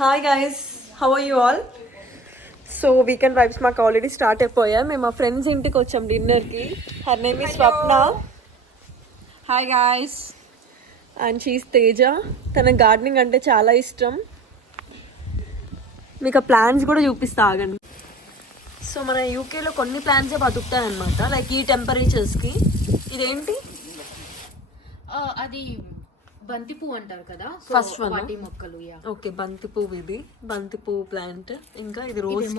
Hi guys, how are you all? So weekend vibes మాకు already start అయిపోయాం. మేము మా ఫ్రెండ్స్ ఇంటికి వచ్చాం డిన్నర్కి. Her name is Swapna. Hi guys. And she's Teja. తన గార్డెనింగ్ అంటే చాలా ఇష్టం. మీకు ఆ ప్లాంట్స్ కూడా చూపిస్తా, ఆగండి. సో మన యూకేలో కొన్ని ప్లాంట్సే బతుకుతాయి అనమాట, లైక్ ఈ టెంపరేచర్స్కి. ఇదేంటి? అది బంతి పువ్వు అంటారు కదా, ఫస్ట్ వన్ వాటి మొక్కలు. ఓకే, బంతి పువ్వు. ఇది బంతి పువ్వు ప్లాంట్. ఇంకా ఇది రోజ్.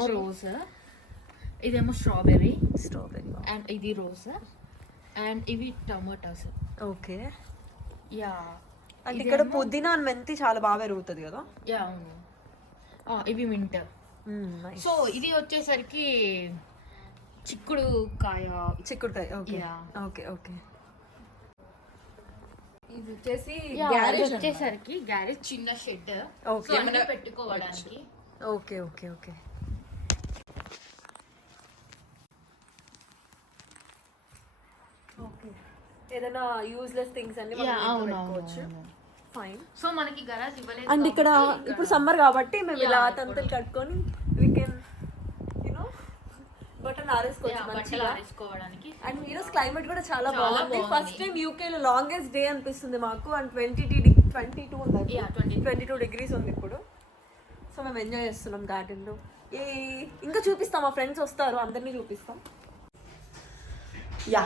ఇదేమో స్ట్రాబెర్రీ. అండ్ ఇది రోజ్. అండ్ ఇవి టమాటాస్. Okay, yeah. అంటే ఇక్కడ పుదీనా అండ్ మెంతి చాలా బాగా పెరుగుతుంది కదా. యా, అవును. ఇవి మింటర్. సో ఇది వచ్చేసరికి చిక్కుడుకాయ. Okay okay okay. ఇది వచ్చేసరికి గ్యారేజ్, చిన్న షెడ్ పెట్టుకోవడానికి. Okay okay okay. ఓకే, ఏదైనా యూజ్లెస్ థింగ్స్ అన్ని పెట్టుకోవచ్చు. ఫైన్. సో మనకి గరాజ్ ఇవ్వలేదు. అండ్ ఇక్కడ ఇప్పుడు సమ్మర్ కాబట్టి మేము ఇలా తంతులు కట్టుకొని we can, you know, బట్టలు ఆరేసుకోవడానికి. అండ్ ఈరోజు క్లైమేట్ కూడా చాలా బాగుంది. ఫస్ట్ టైం యూకే లో లాంగెస్ట్ డే అనిపిస్తుంది మాకు. అండ్ 22 degrees ఉంది ఇప్పుడు. సో మేము ఎంజాయ్ చేస్తున్నాం గార్డెన్ లో. ఇంకా చూపిస్తాం, మా ఫ్రెండ్స్ వస్తారు, అందరినీ చూపిస్తాం. యా,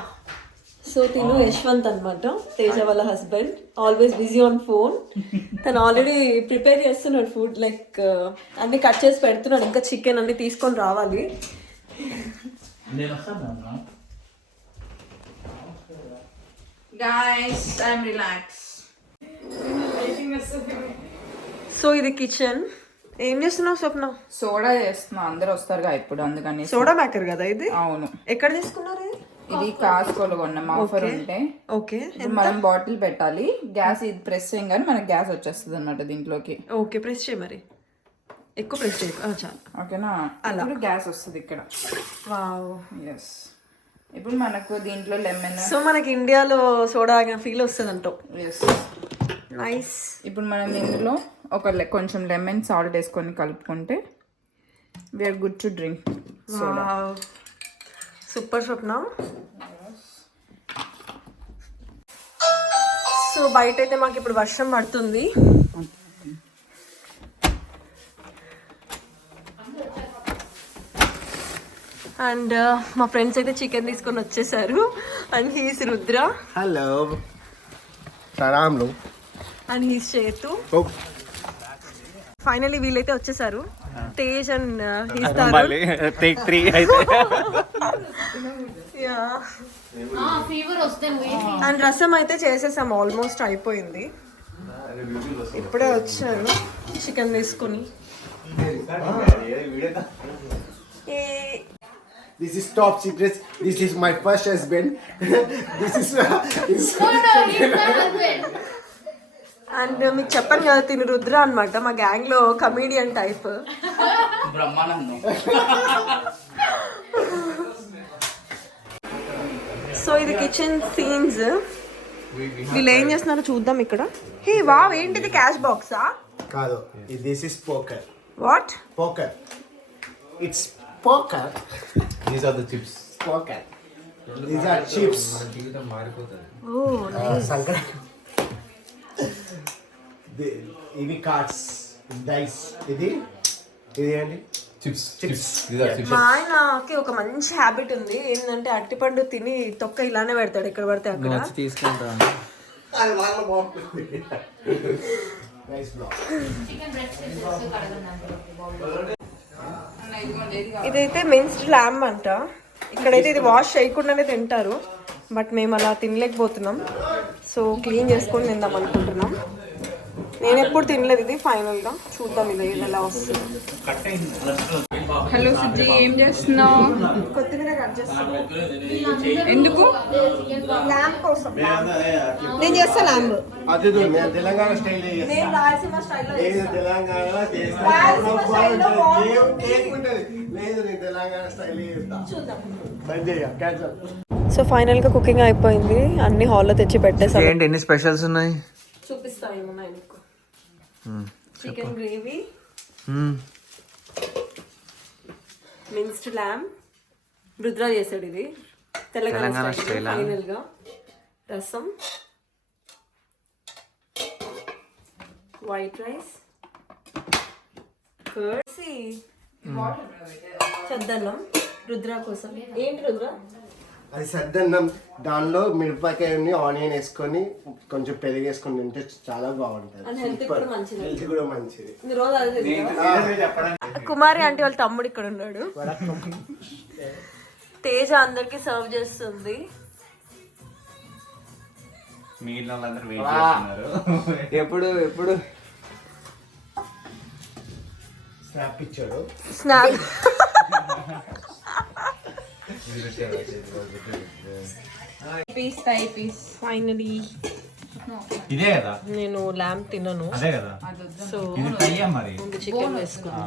సో తిను యశ్వంత్ అనమాట, తేజ వాళ్ళ husband. Always busy on phone. తను ఆల్రెడీ ప్రిపేర్ చేస్తున్నాడు ఫుడ్, లైక్ అన్ని కట్ చేసి పెడుతున్నాడు. ఇంకా చికెన్ అన్ని తీసుకొని రావాలి. Guys, I'm relaxed. సో ఇది కిచెన్. ఏం చేస్తున్నావు స్వప్న? సోడా చేస్తున్నా, అందరు వస్తారుగా ఇప్పుడు, అందుకని. సోడా మేకర్ కదా ఇది? అవును. ఎక్కడ తీసుకున్నారు? ఇది కాస్కోలో కొన్నాం, ఆఫర్ ఉంటే. ఓకే, మనం బాటిల్ పెట్టాలి, గ్యాస్ ఇది ప్రెస్ చేయగానే మనకి గ్యాస్ వచ్చేస్తుంది అన్నట్టు దీంట్లోకి. ఓకే, ప్రెస్ చేయి, మరి ఎక్కువ ప్రెస్ చేయి. చాలు, ఓకేనా? అలా గ్యాస్ వస్తుంది ఇక్కడ. Wow, yes. ఇప్పుడు మనకు దీంట్లో లెమన్. సో మనకి ఇండియాలో సోడా ఫీల్ వస్తుంది అంటావు. Yes, nice. ఇప్పుడు మనం ఇందులో కొంచెం లెమన్ సాల్ట్ వేసుకొని కలుపుకుంటే we are good to drink soda. Super Swapna. So బయట అయితే మాకు ఇప్పుడు వర్షం పడుతుంది. అండ్ మా ఫ్రెండ్స్ అయితే చికెన్ తీసుకొని వచ్చేసారు. And he's Rudra. హలో. సలాంలు. And he's Chethu. ఫైనలీ వీళ్ళైతే వచ్చేసారు, తేజ్ అండ్ హీస్ టేక్ 3 అయితే. ఫీవర్ వస్తుంది. అండ్ రసం అయితే చేసేసాం, ఆల్మోస్ట్ అయిపోయింది. ఇప్పుడే వచ్చారు చికెన్ తీసుకుని. This is top secret. This is my first husband. This is and మీకు చెప్పాను కదా, తిను రుద్ర అనమాట, మా గ్యాంగ్ లో కమీడియన్ టైప్. సో ఇది కిచెన్ సీన్స్. వీళ్ళు ఏం చేస్తున్నారో చూద్దాం ఇక్కడ. హే వావ్, ఏంటిది క్యాష్ బాక్సా? కాదు, this is poker. What? Poker. It's poker. These are the chips. Poker. These are chips. Oh nice. ఇవి కార్డ్స్, డైస్. ఇది ఏంటి? Chips. These are chips. మా ఆయనకి ఒక మంచి హ్యాబిట్ ఉంది, ఏంటంటే అరటిపండు తిని తొక్క ఇలానే పెడతాడు ఎక్కడ పడితే అక్కడ. అది వాళ్ళ బాగుంటుంది. Nice blog. ఇదైతే మిన్స్డ్ ల్యామ్ అంట. ఇక్కడైతే ఇది వాష్ చేయకుండానే తింటారు, బట్ మేము అలా తినలేకపోతున్నాం. సో క్లీన్ చేసుకొని తిందాం అనుకుంటున్నాం. నేను ఎప్పుడు తినలేదు ఇది, ఫైనల్గా చూద్దాం ఇది ఎలా వస్తుంది. హలో సుజీ, ఏం చేస్తున్నావు? కొత్తిమీర కట్ చేస్తున్నాను. ఎందుకు? ల్యాంబ్ కోసం. నేను చేస్తా ల్యాంబ్. అది నేను తెలంగాణ స్టైల్ చేస్తా. నేను రాయలసీమ స్టైల్లో లేదు చేస్తా. తెలంగాణ చేస్తా. రాయలసీమ స్టైల్లో కేక్ ఉంటది. లేదు నేను తెలంగాణ స్టైల్ చేస్తా. చూద్దాం. బంద్ చేయ, క్యాన్సల్. సో ఫైనల్గా కుకింగ్ అయిపోయింది, అన్ని హాల్లో తెచ్చి పెట్టేసాం. ఏంటి ఎన్ని స్పెషల్స్ ఉన్నాయి? చూపిస్తా ఏమున్నాయి నీకు. చికెన్ గ్రేవీ, మిన్స్డ్ ల్యామ్ రుద్ర చేశాడు ఇది తెలంగాణ స్టైల్ ఫైనల్ గా రసం వైట్ రైస్ కర్సీ చద్దన్నం రుద్ర కోసం ఏంటి రుద్ర అది సద్దన్నం దానిలో మిరపకాయని ఆనియన్ వేసుకొని కొంచెం పెరుగు వేసుకొని తింటే చాలా బాగుంటుంది హెల్త్ కూడా మంచిది హెల్త్ కూడా మంచిది ఈ రోజు అదే తింటావా? కుమారి అంటే వాళ్ళ తమ్ముడు ఇక్కడ ఉన్నాడు తేజ అందరికి సర్వ్ చేస్తుంది మిగిలిన వాళ్ళందరూ వెయిట్ చేస్తున్నారు. ఎప్పుడు స్నాప్ ఇచ్చాడు స్నాప్ పీస్ ఫైనలీ ఇదే కదా, నేను ల్యాంప్ తినను అదే కదా, సో ఇది ఫ్రై మరి. ముందు చికెన్ వేసుకున్నా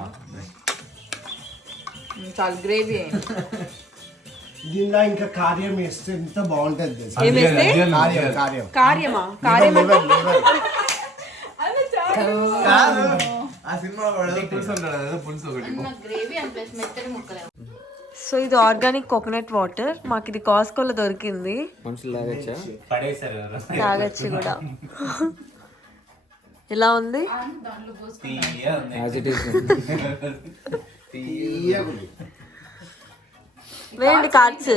చాలా గ్రేవీ. దీనిలో ఇంకా కార్యం వేస్తే ఎంత బాగుంటుంది తెలుసా? ఏం వేస్తే కార్యం కార్యం కార్యమా కార్యం liver, liver. ఆ సినిమా పులుసు ఉంటాడు కదా, పులుసు ఒకటి. గ్రేవీ అండ్ ప్లస్ మెత్తడి ముక్కలే. సో ఇది ఆర్గానిక్ కోకోనట్ వాటర్ మాకు ఇది కాస్కోలో దొరికింది మనుషులు లాగచ్చా? పడేసారు కదా. తాగొచ్చు కూడా ఎలా ఉంది తీయగా ఉంది. As it is. తీయగా ఉంది. వేయండి కార్డ్స్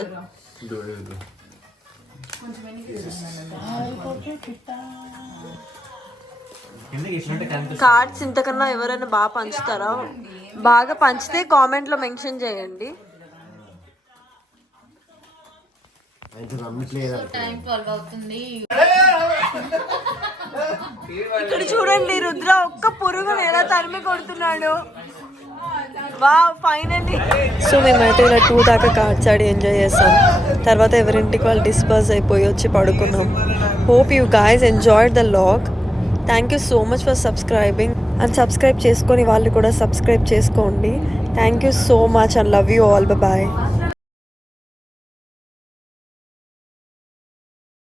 కిందకి ఇచ్చినట్టు కనిపిస్తుంది. కార్డ్స్ ఇంతకన్నా ఎవరైనా బాగా పంచుతారా బాగా పంచితే కామెంట్ లో మెన్షన్ చేయండి అయితే నమ్మట్లేదు టైం 12 అవుతుంది. ఇక్కడ చూడండి రుద్ర ఒక్క పురుగును ఎలా తరిమి కొడుతున్నాడు వా ఫైనల్లీ సో మేమైతే ఇలా 2 దాకా కార్డ్స్ ఆడి ఎంజాయ్ చేస్తాం తర్వాత ఎవరింటికి వాళ్ళు డిస్పర్స్ అయిపోయి వచ్చి పడుకున్నాం hope you guys enjoyed the log thank you so much for subscribing and subscribe చేసుకొని వాళ్ళు కూడా సబ్స్క్రైబ్ చేసుకోండి thank you so much and love you all bye